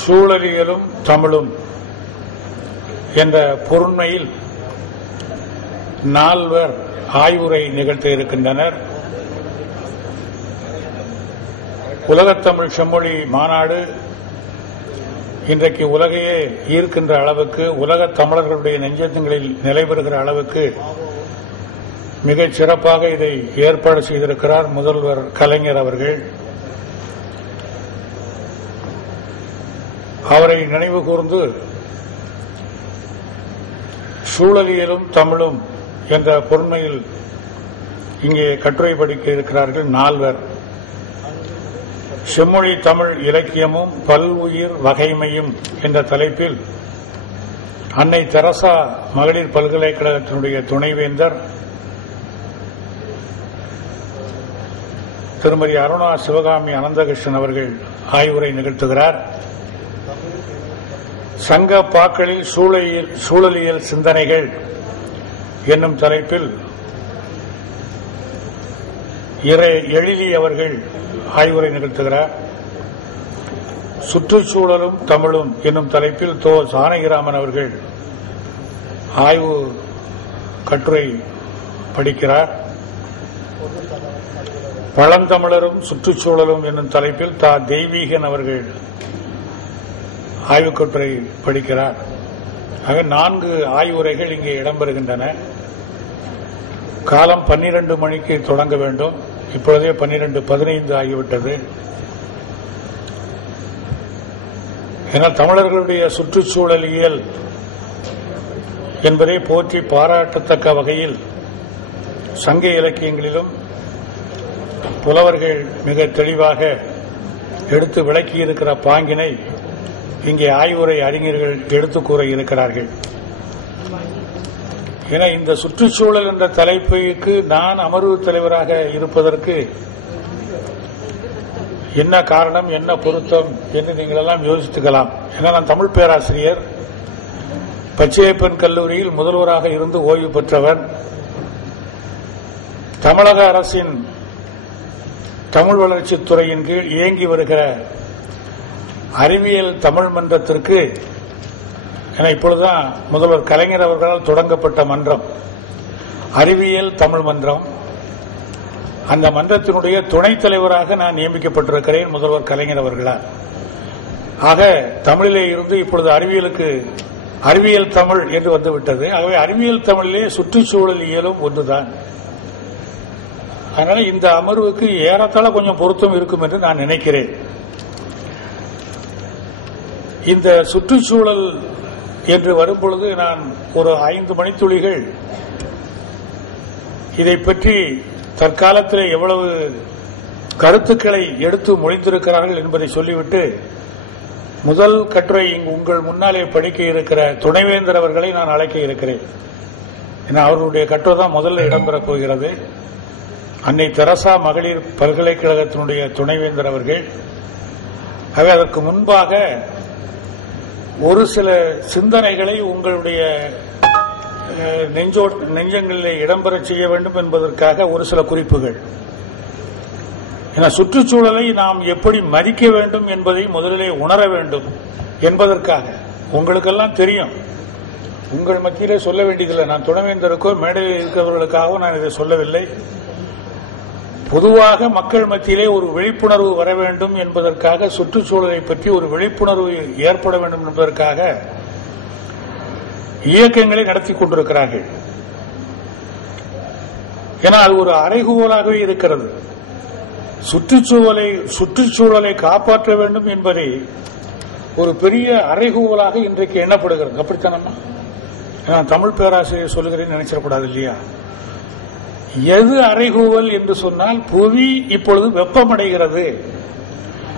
சூழலியலும் தமிழும் என்ற பொருண்மையில் நால்வர் ஆய்வுரை நிகழ்த்த இருக்கின்றனர். உலகத்தமிழ் செம்மொழி மாநாடு இன்றைக்கு உலகையே ஈர்க்கின்ற அளவுக்கு உலக தமிழர்களுடைய நெஞ்சத்தங்களில் நிலைபெறுகிற அளவுக்கு மிகச் சிறப்பாக இதை ஏற்பாடு செய்திருக்கிறார் முதல்வர் கலைஞர் அவர்கள். அவரை நினைவு கூர்ந்து சூழலியலும் தமிழும் என்ற பொறுமையில் இங்கே கட்டுரை படிக்க இருக்கிறார்கள் நால்வர். செம்மொழி தமிழ் இலக்கியமும் பல்வுயிர் வகைமையும் என்ற தலைப்பில் அன்னை தெரசா மகளிர் பல்கலைக்கழகத்தினுடைய துணைவேந்தர் திருமதி அருணா சிவகாமி அனந்தகிருஷ்ணன் அவர்கள் ஆய்வுரை நிகழ்த்துகிறார். சங்க பாக்களில் சூழலியல் சூழலியல் சிந்தனைகள் என்னும் தலைப்பில் இறை எழிலி அவர்கள் ஆய்வுரை நிகழ்த்துகிறார். சுற்றுச்சூழலும் தமிழும் என்னும் தலைப்பில் தோ சானகிராமன் அவர்கள் ஆய்வு கட்டுரை படிக்கிறார். பழந்தமிழரும் சுற்றுச்சூழலும் என்னும் தலைப்பில் தா தெய்வீகன் அவர்கள் ஆய்வுக் கட்டுரை படிக்கிறார். ஆக நான்கு ஆய்வுரைகள் இங்கே இடம்பெறுகின்றன. காலம் பன்னிரண்டு மணிக்கு தொடங்க வேண்டும். இப்பொழுதே பன்னிரண்டு பதினைந்து ஆகிவிட்டது. ஏன்னா தமிழர்களுடைய சுற்றுச்சூழலியல் என்பதை போற்றி பாராட்டத்தக்க வகையில் சங்க இலக்கியங்களிலும் புலவர்கள் மிக தெளிவாக எடுத்து விளக்கியிருக்கிற பாங்கினை இங்கே ஆய்வுரை அறிஞர்கள் எடுத்துக் கூற இருக்கிறார்கள். என இந்த சுற்றுச்சூழல் என்ற தலைப்புக்கு நான் அமர்வு தலைவராக இருப்பதற்கு என்ன காரணம் என்ன பொருத்தம் என்று நீங்கள் எல்லாம் யோசித்துக்கலாம். ஏன்னா நான் தமிழ் பேராசிரியர். பச்சையப்பன் கல்லூரியில் முதல்வராக இருந்து ஓய்வு பெற்றவன் தமிழக அரசின் தமிழ் வளர்ச்சித்துறையின் கீழ் இயங்கி வருகிற அறிவியல் தமிழ் மன்றத்திற்கு என இப்பொழுதுதான் முதல்வர் கலைஞர் அவர்களால் தொடங்கப்பட்ட மன்றம். அறிவியல் தமிழ் மன்றம். அந்த மன்றத்தினுடைய துணைத் தலைவராக நான் நியமிக்கப்பட்டிருக்கிறேன் முதல்வர் கலைஞர் அவர்களால். ஆக தமிழிலே இருந்து இப்பொழுது அறிவியலுக்கு அறிவியல் தமிழ் என்று வந்துவிட்டது. ஆகவே அறிவியல் தமிழிலே சுற்றுச்சூழல் இயலும் ஒன்றுதான். அதனால இந்த அமர்வுக்கு ஏறத்தாழ கொஞ்சம் பொருத்தம் இருக்கும் என்று நான் நினைக்கிறேன். இந்த சுற்றுச்சூழல் என்று வரும்பொழுது நான் ஒரு ஐந்து மணித்துளிகள் இதை பற்றி தற்காலத்தில் எவ்வளவு கருத்துக்களை எடுத்து முடிந்திருக்கிறார்கள் என்பதை சொல்லிவிட்டு முதல் கட்டுரை இங்கு உங்கள் முன்னாலே படிக்க இருக்கிற துணைவேந்தர் அவர்களை நான் அழைக்க இருக்கிறேன். ஏன்னா அவருடைய கட்டுரை தான் முதல்ல இடம்பெறப் போகிறது. அன்னை தெரசா மகளிர் பல்கலைக்கழகத்தினுடைய துணைவேந்தர் அவர்கள். ஆகவே அதற்கு முன்பாக ஒரு சில சிந்தனைகளை உங்களுடைய அஹ், நெஞ்சோ நெஞ்சங்களிலே இடம்பெறச் செய்ய வேண்டும் என்பதற்காக ஒரு சில குறிப்புகள். ஏன்னா சுற்றுச்சூழலை நாம் எப்படி மதிக்க வேண்டும் என்பதை முதலிலே உணர வேண்டும் என்பதற்காக. உங்களுக்கெல்லாம் தெரியும். உங்கள் மத்தியிலே சொல்ல வேண்டியதில்லை. நான் துணைவேந்தருக்கோ மேடையில் இருக்கிறவர்களுக்காகவும் நான் இதை சொல்லவில்லை. பொதுவாக மக்கள் மத்தியிலே ஒரு விழிப்புணர்வு வர வேண்டும் என்பதற்காக சுற்றுச்சூழலை பற்றி ஒரு விழிப்புணர்வு ஏற்பட வேண்டும் என்பதற்காக இயக்கங்களை நடத்தி கொண்டிருக்கிறார்கள். ஏன்னா அது ஒரு அறைகூவலாகவே இருக்கிறது. சுற்றுச்சூழலை சுற்றுச்சூழலை காப்பாற்ற வேண்டும் என்பதை ஒரு பெரிய அறைகூவலாக இன்றைக்கு எண்ணப்படுகிறது. அப்படித்தானம்மா? நான் தமிழ் பேராசிரியர் சொல்லுகிறேன்னு நினைச்சிடக்கூடாது இல்லையா? எது அறைகூவல் என்று சொன்னால் புவி இப்பொழுது வெப்பமடைகிறது.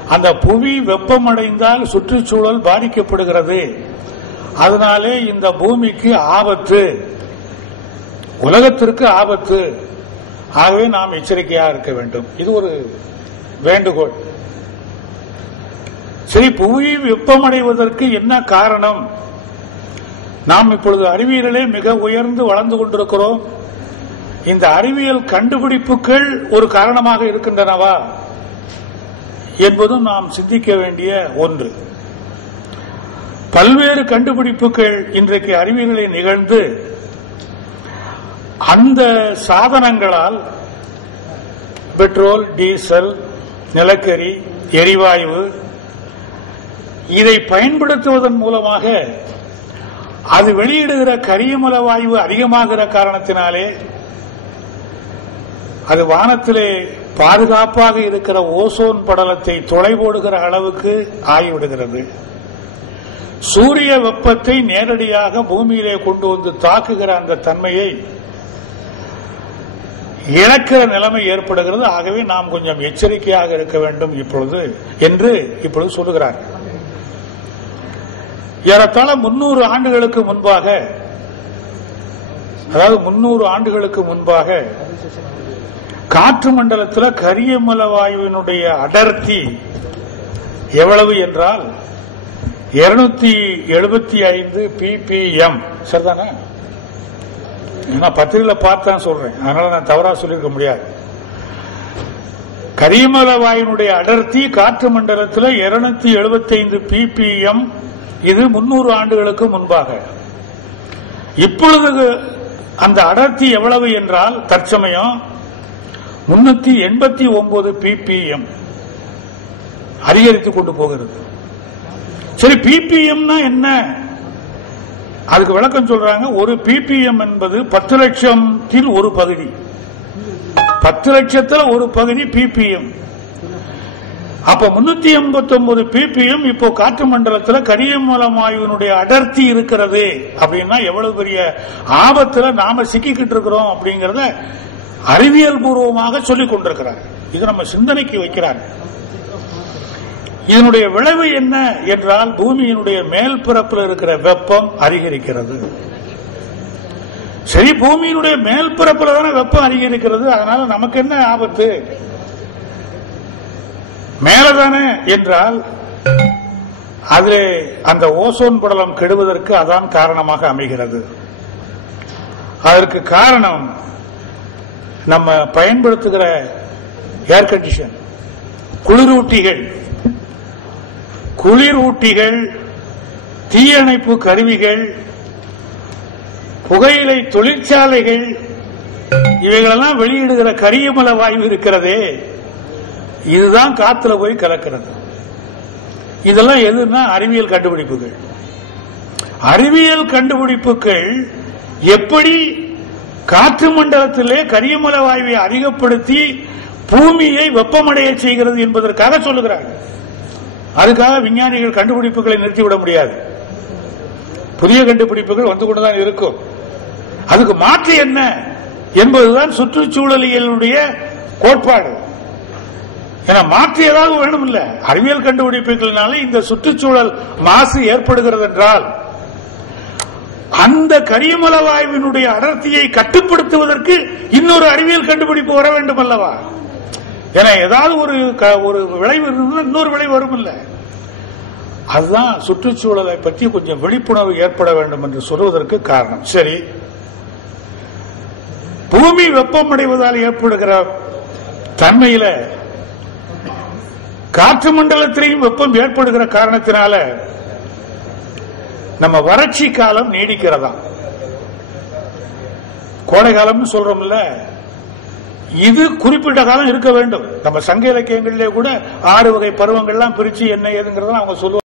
அந்த புவி வெப்பமடைந்தால் சுற்றுச்சூழல் பாதிக்கப்படுகிறது. அதனாலே இந்த பூமிக்கு ஆபத்து. உலகத்திற்கு ஆபத்து. ஆகவே நாம் எச்சரிக்கையாக இருக்க வேண்டும். இது ஒரு வேண்டுகோள். சரி புவி வெப்பமடைவதற்கு என்ன காரணம்? நாம் இப்பொழுது அறிவியலே மிக உயர்ந்து வளர்ந்து கொண்டிருக்கிறோம். இந்த அறிவியல் கண்டுபிடிப்புகள் ஒரு காரணமாக இருக்கின்றனவா என்பதும் நாம் சிந்திக்க வேண்டிய ஒன்று. பல்வேறு கண்டுபிடிப்புகள் இன்றைக்கு அறிவியலில் நிகழ்ந்து அந்த சாதனங்களால் பெட்ரோல் டீசல் நிலக்கரி எரிவாயு இதை பயன்படுத்துவதன் மூலமாக அது வெளியிடுகிற கரியமல வாயு அதிகமாகிற காரணத்தினாலே அது வானத்திலே பாதுகாப்பாக இருக்கிற ஓசோன் படலத்தை தொலை போடுகிற அளவுக்கு ஆகிவிடுகிறது. சூரிய வெப்பத்தை நேரடியாக பூமியிலே கொண்டு வந்து தாக்குகிற அந்த தன்மையை இழக்கிற நிலைமை ஏற்படுகிறது. ஆகவே நாம் கொஞ்சம் எச்சரிக்கையாக இருக்க வேண்டும் இப்பொழுது என்று இப்பொழுது சொல்லுகிறார். ஏறத்தாழ முன்னூறு ஆண்டுகளுக்கு முன்பாக அதாவது முன்னூறு ஆண்டுகளுக்கு முன்பாக காற்று மண்டலத்தில் கரியமல வாயுவினுடைய அடர்த்தி எவ்வளவு என்றால் இருநூத்தி எழுபத்தி ஐந்து பிபிஎம். சரிதானே? நான் பத்திரிகையில பார்த்தான் சொல்றேன். அதனால நான் தவறா சொல்லியிருக்க முடியாது. கரியமல வாயுனுடைய அடர்த்தி காற்று மண்டலத்தில் இருநூத்தி எழுபத்தி ஐந்து பிபிஎம். இது முன்னூறு ஆண்டுகளுக்கு முன்பாக. இப்பொழுது அந்த அடர்த்தி எவ்வளவு என்றால் தற்சமயம் முன்னூத்தி எண்பத்தி ஒன்பது பிபிஎம் அதிகரித்துக் கொண்டு போகிறது. சரி பிபிஎம்னா என்ன? அதுக்கு விளக்கம் சொல்றாங்க ஒரு பிபிஎம் என்பது பத்து லட்சத்தில் ஒரு பகுதி. பத்து லட்சத்தில் ஒரு பகுதி பிபிஎம். அப்ப முன்னூத்தி எண்பத்தி ஒன்பது பிபிஎம் இப்போ காற்று மண்டலத்தில் கரியமலம் வாயுவினுடைய அடர்த்தி இருக்கிறது அப்படின்னா எவ்வளவு பெரிய ஆபத்துல நாம சிக்கிக்கிட்டு இருக்கிறோம் அப்படிங்கறத அறிவியல் பூர்வமாக சொல்லிக் கொண்டிருக்கிறார். இது நம்ம சிந்தனைக்கு வைக்கிறார். இதனுடைய விளைவு என்ன என்றால் பூமியினுடைய மேல் பிறப்பில் இருக்கிற வெப்பம் அதிகரிக்கிறது. சரி பூமியினுடைய மேல் பிறப்பில் தானே வெப்பம் அதிகரிக்கிறது. அதனால நமக்கு என்ன ஆபத்து? மேலதானே என்றால் அதிலே அந்த ஓசோன் படலம் கெடுவதற்கு அதான் காரணமாக அமைகிறது. அதற்கு காரணம் நம்ம பயன்படுத்துகிற ஏர் கண்டிஷன் குளிரூட்டிகள். குளிரூட்டிகள் தீயணைப்பு கருவிகள் புகையிலை தொழிற்சாலைகள் இவைகளெல்லாம் வெளியிடுகிற கரியமல வாயு இருக்கிறதே இதுதான் காத்துல போய் கலக்கிறது. இதெல்லாம் எதுன்னா அறிவியல் கண்டுபிடிப்புகள். அறிவியல் கண்டுபிடிப்புகள் எப்படி காற்று மண்டலத்திலே கரியமல வாயுவை அதிகப்படுத்தி பூமியை வெப்பமடைய செய்கிறது என்பதற்காக சொல்லுகிறார் அதுக்காக விஞ்ஞானிகள் கண்டுபிடிப்புகளை நிறுத்திவிட முடியாது. புதிய கண்டுபிடிப்புகள் வந்து கொண்டுதான் இருக்கும். அதுக்கு மாற்று என்ன என்பதுதான் சுற்றுச்சூழலியலுடைய கோட்பாடு. ஏன்னா மாற்று ஏதாவது வேணும் இல்ல அறிவியல் கண்டுபிடிப்புகளினால இந்த சுற்றுச்சூழல் மாசு ஏற்படுகிறது என்றால் அந்த கரியமல வாயுவினுடைய அடர்த்தியை கட்டுப்படுத்துவதற்கு இன்னொரு அறிவியல் கண்டுபிடிப்பு வர வேண்டும் அல்லவா? ஏன்னா ஏதாவது ஒரு க- ஒரு விளைவு இருந்ததுன்னா இன்னொரு விளைவு வரும் இல்ல அதுதான் சுற்றுச்சூழலை பற்றி கொஞ்சம் விழிப்புணர்வு ஏற்பட வேண்டும் என்று சொல்வதற்கு காரணம். சரி. பூமி வெப்பமடைவதால் ஏற்படுகிற தன்மையில காற்று மண்டலத்திலையும் வெப்பம் ஏற்படுகிற காரணத்தினால நம்ம வறட்சி காலம் நீடிக்கிறதா? கோடை காலம்னு சொல்றோம்ல. இது குறிப்பிட்ட காலம் இருக்க வேண்டும். நம்ம சங்க இலக்கியங்களிலே கூட ஆறு வகை பருவங்கள்லாம் பிரிச்சு என்ன ஏதுங்கிறதெல்லாம் அவங்க சொல்லுவாங்க.